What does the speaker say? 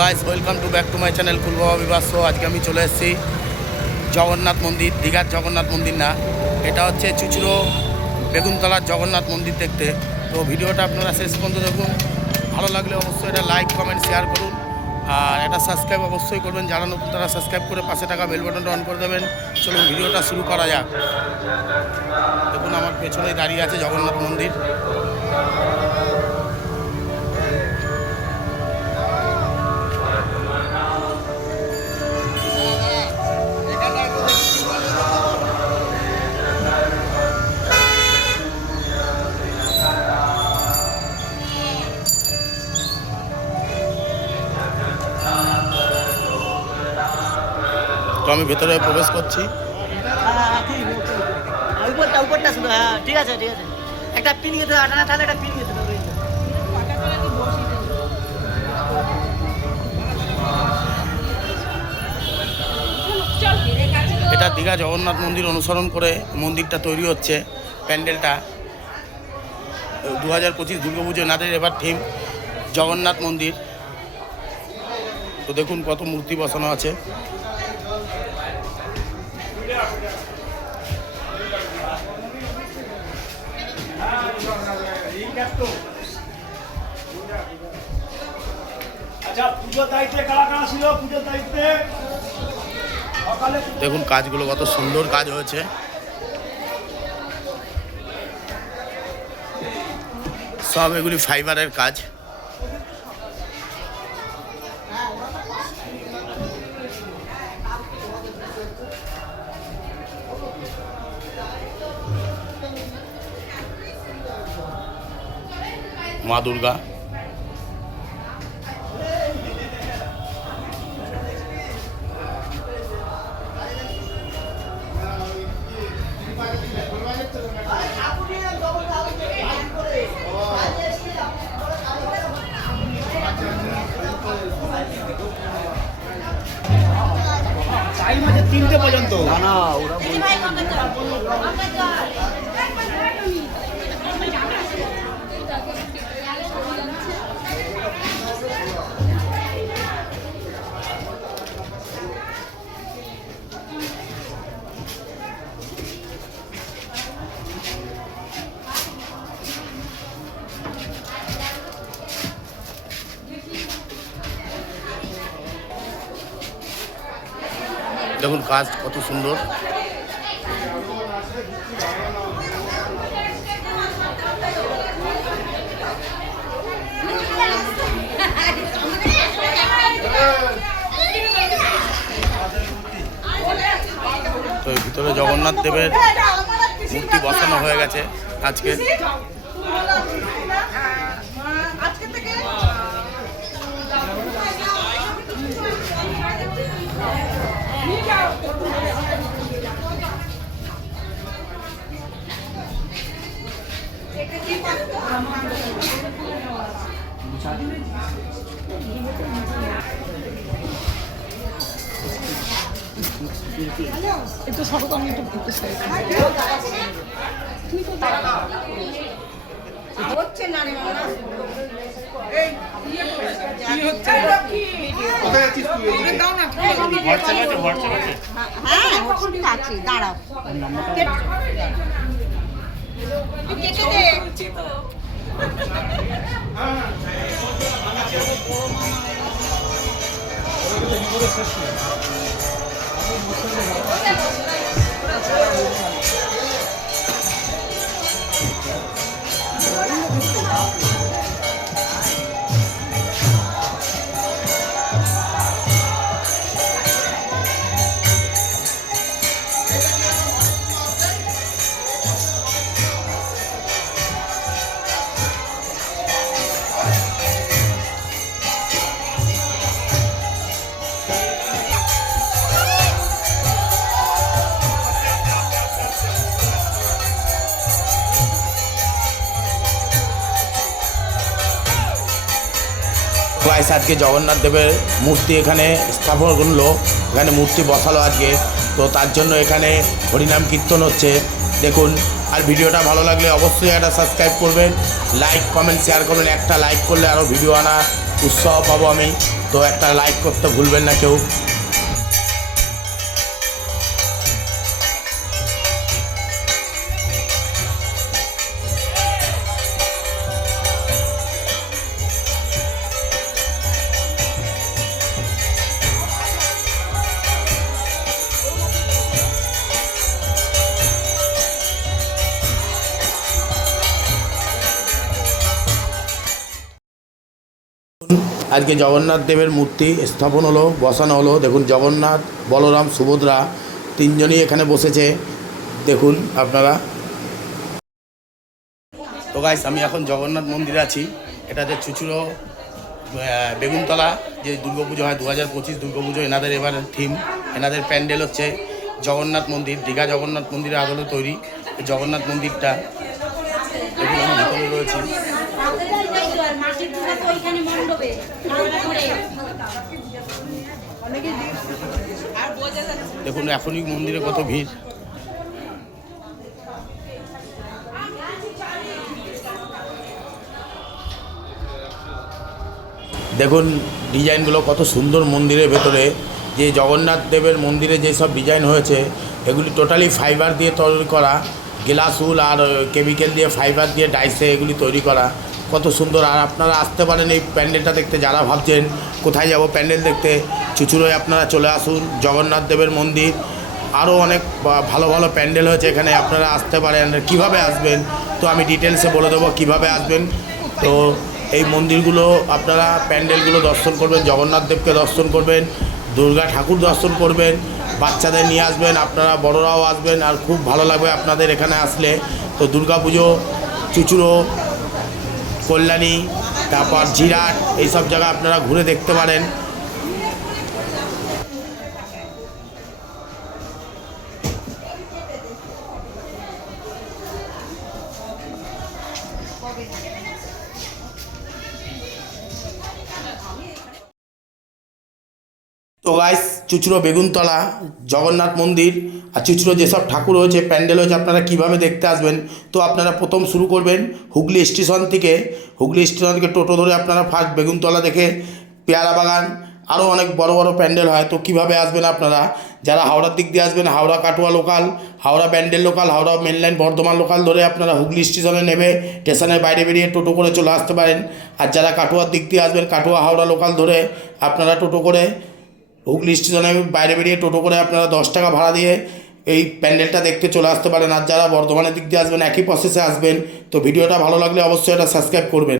Guys welcome to back to my channel ফুলবাবা বিবাস আজকে আমি চলে এসেছি জগন্নাথ মন্দির, দীঘার জগন্নাথ মন্দির না। এটা হচ্ছে চুচুড়ো বেগুনতলার জগন্নাথ মন্দির দেখতে। তো ভিডিওটা আপনারা শেষ পর্যন্ত দেখুন। ভালো লাগলে অবশ্যই এটা লাইক কমেন্ট শেয়ার করুন। আর এটা সাবস্ক্রাইব অবশ্যই করবেন। যারা নতুন, তারা সাবস্ক্রাইব করে পাশে টাকা বেল বাটনটা অন করে দেবেন। চলুন, ভিডিওটা শুরু করা যাক। দেখুন, আমার পেছনেই দাঁড়িয়ে আছে জগন্নাথ মন্দির। তো আমি ভেতরে প্রবেশ করছি। ঠিক আছে এটা দীঘা জগন্নাথ মন্দির অনুসরণ করে মন্দিরটা তৈরি হচ্ছে, প্যান্ডেলটা। দু হাজার পঁচিশ দুর্গা দুর্গাপুজো নাটের এবার থিম জগন্নাথ মন্দির। তো দেখুন কত মূর্তি বসানো আছে। আচ্ছা দেখুন কাজগুলো কত সুন্দর কাজ হয়েছে। সব এগুলি ফাইবারের কাজ। মা দুর্গা। টাইম আছে তিনটে পর্যন্ত। না না ওরা দেখুন কাজ কত সুন্দর। তো ভিতরে জগন্নাথ দেবের মূর্তি বসানো হয়ে গেছে আজকে। একটু সতত আমি একটু ঘুরতে চাই। হচ্ছে না? রে মামা এই করেছে। কি হচ্ছে দাও না হ্যাঁ ওষুধ আছে দাঁড়াও। কেটে দে 여기서 이거를 쓸수 있어. গাইস আজকে জগন্নাথ দেবের মূর্তি এখানে স্থাপন করল। এখানে মূর্তি বসালো আজকে। তো তার জন্য এখানে হরিনাম কীর্তন হচ্ছে। দেখুন, আর ভিডিওটা ভালো লাগলে অবশ্যই একটা সাবস্ক্রাইব করবেন। লাইক, কমেন্ট, শেয়ার করবেন। একটা লাইক করলে আরও ভিডিও আনা উৎসাহ পাবো আমি। তো একটা লাইক করতে ভুলবেন না কেউ। আজকে জগন্নাথ দেবের মূর্তি স্থাপন হলো বসানো হলো। দেখুন জগন্নাথ বলরাম সুভদ্রা তিনজনই এখানে বসেছে। দেখুন আপনারা। তো গাইস আমি এখন জগন্নাথ মন্দিরে আছি। এটাতে আহ, বেগুনতলা যে দুর্গাপুজো হয় দু হাজার পঁচিশ দুর্গাপুজো এনাদের এবার থিম এনাদের প্যান্ডেল হচ্ছে জগন্নাথ মন্দির দীঘা জগন্নাথ মন্দিরের আদলে তৈরি। জগন্নাথ মন্দিরটা দেখুন আমি ভিতরে রয়েছি মাটির চুলা তো ওইখানে মণ্ডপে দেখুন, এখনই মন্দিরে কত ভিড়। দেখুন, ডিজাইনগুলো কত সুন্দর মন্দিরের ভেতরে। যে জগন্নাথ দেবের মন্দিরে যেসব ডিজাইন হয়েছে, এগুলি টোটালি ফাইবার দিয়ে তৈরি করা। গ্লাস উল আর কেমিক্যাল দিয়ে ফাইবার দিয়ে ডাইসে এগুলি তৈরি করা। কত সুন্দর। আর আপনারা আসতে পারেন এই প্যান্ডেলটা দেখতে। যারা ভাবছেন কোথায় যাব প্যান্ডেল দেখতে, চুচুড়োয় আপনারা চলে আসুন। জগন্নাথ দেবের মন্দির। আরও অনেক ভালো ভালো প্যান্ডেল হয়েছে এখানে। আপনারা আসতে পারেন। কীভাবে আসবেন? তো আমি ডিটেলসে বলে দেবো কীভাবে আসবেন। তো এই মন্দিরগুলো আপনারা প্যান্ডেলগুলো দর্শন করবেন। জগন্নাথ দেবকে দর্শন করবেন। দুর্গা ঠাকুর দর্শন করবেন। বাচ্চাদের নিয়ে আসবেন। আপনারা বড়রাও আসবেন। আর খুব ভালো লাগবে আপনাদের এখানে আসলে। তো দুর্গা পুজো চুচুড়ো কল্যাণী তারপর জিরাট এইসব জায়গা আপনারা ঘুরে দেখতে পারেন। তো গাইস চুচুড়ো বেগুনতলা জগন্নাথ মন্দির আর চুচুড়ো যেসব ঠাকুর হয়েছে প্যান্ডেল হয়েছে আপনারা কীভাবে দেখতে আসবেন? তো আপনারা প্রথম শুরু করবেন হুগলি স্টেশন থেকে। হুগলি স্টেশন থেকে টোটো ধরে আপনারা ফার্স্ট বেগুনতলা দেখে পেয়ারা বাগান আরও অনেক বড় বড় প্যান্ডেল হয়। তো কীভাবে আসবেন আপনারা? যারা হাওড়ার দিক দিয়ে আসবেন, Howrah Katwa local Howrah Bandel local Howrah main line Bardhaman local ধরে আপনারা হুগলি স্টেশনে নেমে স্টেশনের বাইরে বেরিয়ে টোটো করে চলে আসতে পারেন। আর যারা কাটোয়ার দিক দিয়ে আসবেন, কাটোয়া, হাওড়া লোকাল ধরে আপনারা টোটো করে হুগলি স্টেশনে বাইরে বেরিয়ে টোটো করে আপনারা দশ টাকা ভাড়া দিয়ে এই প্যান্ডেলটা দেখতে চলে আসতে পারেন। আর যারা বর্ধমানের দিক দিয়ে আসবেন, একই প্রসেসে আসবেন, তো ভিডিওটা ভালো লাগলে অবশ্যই এটা সাবস্ক্রাইব করবেন।